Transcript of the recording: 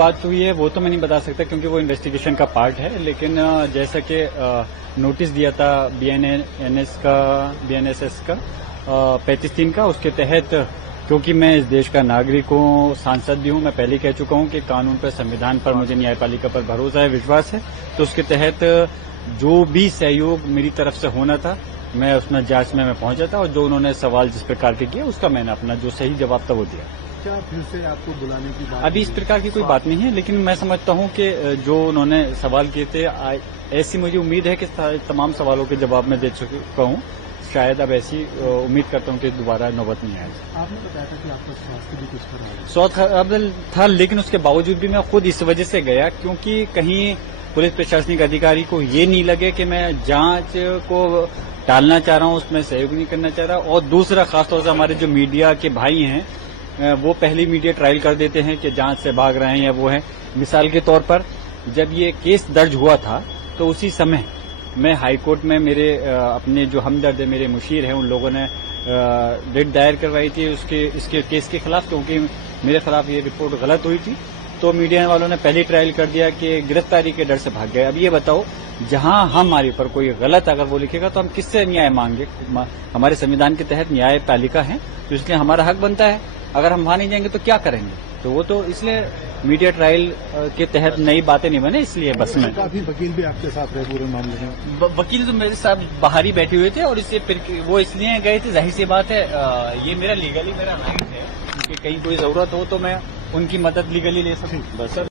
बात हुई है वो तो मैं नहीं बता सकता क्योंकि वो इन्वेस्टिगेशन का पार्ट है, लेकिन जैसा कि नोटिस दिया था बीएनएसएस का 35(3) का, उसके तहत क्योंकि मैं इस देश का नागरिक हूँ, सांसद भी हूँ, मैं पहले कह चुका हूँ कि कानून पर, संविधान पर, मुझे न्यायपालिका पर भरोसा है, विश्वास है, तो उसके तहत जो भी सहयोग मेरी तरफ से होना था मैं उसमें जांच में मैं पहुंचा था और जो उन्होंने सवाल जिस प्रकार के किया उसका मैंने अपना जो सही जवाब था वो दिया। क्या फिर से आपको बुलाने की बात? अभी इस प्रकार की कोई बात नहीं है, लेकिन मैं समझता हूं कि जो उन्होंने सवाल किए थे ऐसी मुझे उम्मीद है कि तमाम सवालों के जवाब मैं दे चुका हूं। शायद अब ऐसी उम्मीद करता हूं कि दोबारा नौबत नहीं आएगी। आपने बताया था कि आपका स्वास्थ्य भी कुछ खराब है। स्वास्थ्य खराब था, लेकिन उसके बावजूद भी मैं खुद इस वजह से गया क्योंकि कहीं पुलिस प्रशासनिक अधिकारी को ये नहीं लगे कि मैं जांच को टालना चाह रहा हूं, उसमें सहयोग नहीं करना चाह रहा। और दूसरा, खासतौर से हमारे जो मीडिया के भाई हैं वो पहली मीडिया ट्रायल कर देते हैं कि जांच से भाग रहे हैं या वो है। मिसाल के तौर पर जब ये केस दर्ज हुआ था तो उसी समय मैं हाईकोर्ट में मेरे अपने जो हमदर्द है, मेरे मुशीर हैं, उन लोगों ने रिट दायर करवाई थी इसके केस के खिलाफ, क्योंकि मेरे खिलाफ ये रिपोर्ट गलत हुई थी। तो मीडिया वालों ने पहले ट्रायल कर दिया कि गिरफ्तारी के डर से भाग गए। अब ये बताओ, जहां हमारे ऊपर कोई गलत अगर वो लिखेगा तो हम किससे न्याय मांगे? हमारे संविधान के तहत न्यायपालिका है, तो इसलिए हमारा हक बनता है। अगर हम वहां नहीं जाएंगे तो क्या करेंगे? तो वो तो इसलिए मीडिया ट्रायल के तहत नई बातें नहीं बने, इसलिए बस में काफी वकील भी आपके साथ रहे पूरे मामले में। वकील तो मेरे साथ बाहर ही बैठे हुए थे और इससे फिर वो इसलिए गए थे, जाहिर सी बात है ये मेरा लीगली मेरा राइट है कि कहीं कोई जरूरत हो तो मैं उनकी मदद लीगली ले सकूं। बस सर।